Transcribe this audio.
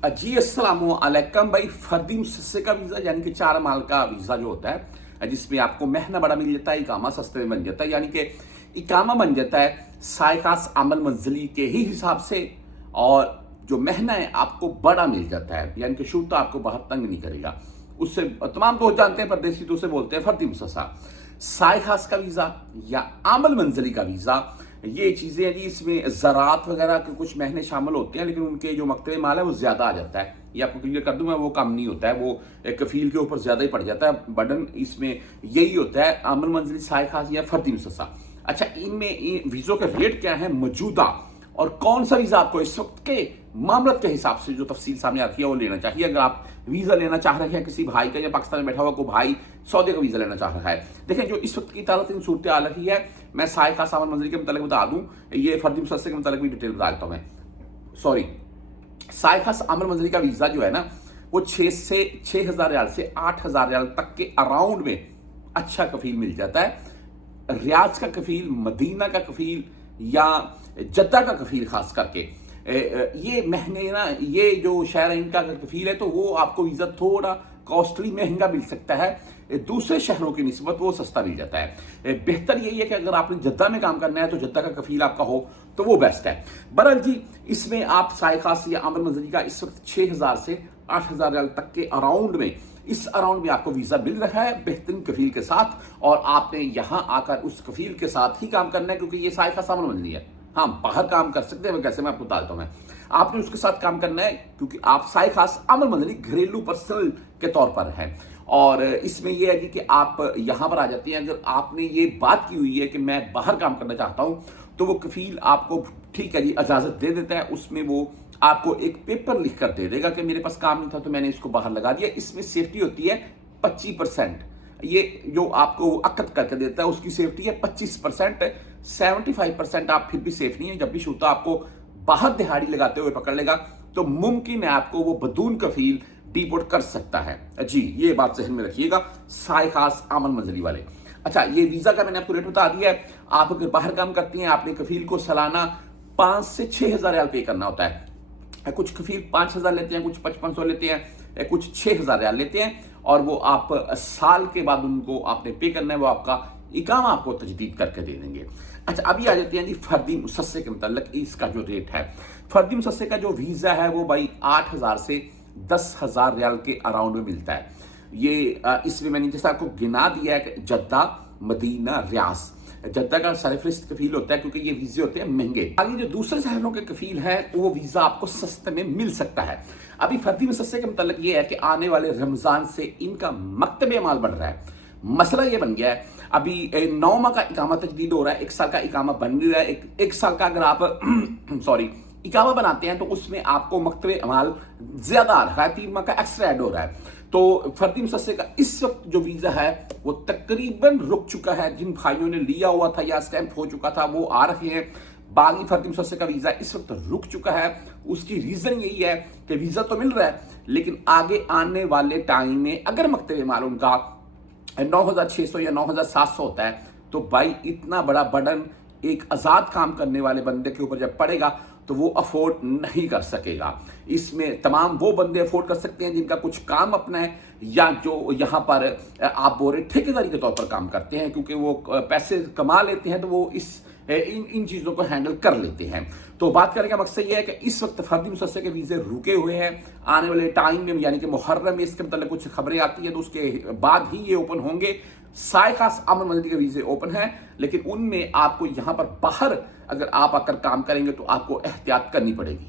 जी अस्सलामु अलैकुम भाई। फर्दी मुसस्से का वीज़ा यानी कि 4 माह का वीज़ा जो होता है जिसमें आपको महीना बड़ा मिल जाता है, इकामा सस्ते में बन जाता है, यानी कि इकामा बन जाता है साय खास अमल मंजिली के ही हिसाब से, और जो महीना है आपको बड़ा मिल जाता है, यानी कि शुरू तो आपको बाहर तंग नहीं करेगा। उससे तमाम तो जानते हैं, परदेसी तो उसे बोलते हैं फर्दी मुसस्सा। साय खास का वीज़ा या अमल मंजिली का वीज़ा, ये चीज़ें हैं जी, इसमें ज़रात वगैरह के कुछ महीने शामिल होते हैं, लेकिन उनके जो मकतबे माल है वो ज़्यादा आ जाता है। ये आपको क्लियर कर दूं मैं, वो कम नहीं होता है, वो एक कफील के ऊपर ज़्यादा ही पड़ जाता है बर्डन। इसमें यही होता है अमल मंजिली, साय खास या फर्दी मुसस्सा। अच्छा, इनमें वीज़ों के रेट क्या है मौजूदा, और कौन सा वीज़ा आपको इस वक्त के मामलत के हिसाब से जो तफसील सामने आती है वो लेना चाहिए। अगर आप वीज़ा लेना चाह रहे हैं किसी भाई का, या पाकिस्तान में बैठा हुआ कोई भाई सऊदी का वीज़ा लेना चाह रहा है, देखें जो इस वक्त की तालत सूरत आ रही है, मैं साय खास अमल मंजिली के मतलब बता दूं, ये फर्दी मुसस्से के मतलब भी डिटेल बता देता हूं मैं। सॉरी, साय खास अमल मंजिली का वीज़ा जो है ना, वो 6,000 रियाल से 8,000 रियाल तक के अराउंड में अच्छा कफील मिल जाता है। रियाज का कफील, मदीना का कफील या जद्दा का कफील खास करके, ये महीने ना, ये जो शहर है इनका कफील है, तो वो आपको वीज़ा थोड़ा कॉस्टली महंगा मिल सकता है, दूसरे शहरों की निस्बत वो सस्ता मिल जाता है। बेहतर यही है कि अगर आपने जद्दा में काम करना है तो जद्दा का कफील आपका हो तो वो बेस्ट है। बहरहाल जी, इसमें आप साय खास या अमल मंजिली का इस वक्त 6,000 से 8,000 रियाल तक के अराउंड में, इस अराउंड में आपको वीज़ा मिल रहा है बेहतरीन कफील के साथ, और आपने यहाँ आकर उस कफील के साथ ही काम करना है, क्योंकि ये साय खास अमल मंजिली है। हाँ, बाहर काम कर सकते हैं, कैसे मैं आपको बता देता हूँ। मैं आपने उसके साथ काम करना है क्योंकि आप साय खास अमल मंजिली घरेलू पर्सनल के तौर पर है, और इसमें यह है कि आप यहाँ पर आ जाती हैं। अगर आपने ये बात की हुई है कि मैं बाहर काम करना चाहता हूँ, तो वो कफील आपको ठीक है जी इजाज़त दे देता है। उसमें वो आपको एक पेपर लिख कर दे देगा कि मेरे पास काम नहीं था तो मैंने इसको बाहर लगा दिया। इसमें सेफ्टी होती है 25%। ये जो आपको अकद करके देता है उसकी सेफ्टी है 25%। 75% आप फिर भी सेफ नहीं है। जब भी शुरू आपको बाहर दिहाड़ी लगाते हुए पकड़ लेगा तो मुमकिन है आपको वो बदून कफील डिपोर्ट कर सकता है जी। ये बात जहन में रखिएगा साय खास अमल मंजिली वाले। अच्छा, ये वीज़ा का मैंने आपको रेट बता दिया है। आप अगर बाहर काम करती हैं, आपने कफील को सालाना 5 से 6,000 रियाल पे करना होता है। कुछ कफील 5,000 लेते हैं, कुछ 5,500 लेते हैं, कुछ 6,000 रियाल लेते हैं, और वो आप साल के बाद उनको आपने पे करना है, वो आपका इकामा आपको तजदीद करके दे देंगे। अच्छा, अभी आ जाते हैं जी फर्दी मुसस्से के मतलब इसका जो रेट है। फर्दी मुसस्से का जो वीज़ा है वो भाई 8,000 से 10,000 रियाल के अराउंड में मिलता है। ये इसमें मैंने जैसे आपको गिना दिया है कि जद्दा, मदीना, रियाज। जद्दा का सरफरिस्त कफील होता है क्योंकि ये वीज़े होते हैं महंगे। आगे जो दूसरे शहरों के कफील हैं वो वीज़ा आपको सस्ते में मिल सकता है। अभी फर्दी मुसस्से का मतलब ये है कि आने वाले रमज़ान से इनका मकतबे माल बढ़ रहा है। मसला ये बन गया है, अभी 9 माह का इकामा तजदीद हो रहा है, 1 साल का इकामा बन नहीं रहा है। एक साल का अगर आप सॉरी इकामा बनाते हैं तो उसमें आपको मकतबे माल ज़्यादा आ रहा है, 3 माह का एक्स्ट्रा ऐड हो रहा है। तो फर्दी मुसस्से का इस वक्त जो वीज़ा है वो तकरीबन रुक चुका है। जिन भाइयों ने लिया हुआ था या स्टैंप हो चुका था वो आ रहे हैं। बाकी फर्दी मुसस्से का वीज़ा इस वक्त रुक चुका है। उसकी रीज़न यही है कि वीज़ा तो मिल रहा है, लेकिन आगे आने वाले टाइम में अगर मकतबे माल उनका 9,600 या 9,700 होता है तो भाई इतना बड़ा बर्डन एक आज़ाद काम करने वाले बंदे के ऊपर जब पड़ेगा तो वो अफोर्ड नहीं कर सकेगा। इसमें तमाम वो बंदे अफोर्ड कर सकते हैं जिनका कुछ काम अपना है, या जो यहाँ पर आप बोल रहे ठेकेदारी के तौर पर काम करते हैं, क्योंकि वो पैसे कमा लेते हैं तो वो इन चीज़ों को हैंडल कर लेते हैं। तो बात करने का मकसद ये है कि इस वक्त फर्दी मुसस्से के वीज़े रुके हुए हैं। आने वाले टाइम में यानी कि मुहर्रम में इसके मतलब कुछ खबरें आती है तो उसके बाद ही ये ओपन होंगे। साय खास अमल मंजिली के वीज़े ओपन हैं, लेकिन उनमें आपको यहाँ पर बाहर अगर आप आकर काम करेंगे तो आपको एहतियात करनी पड़ेगी।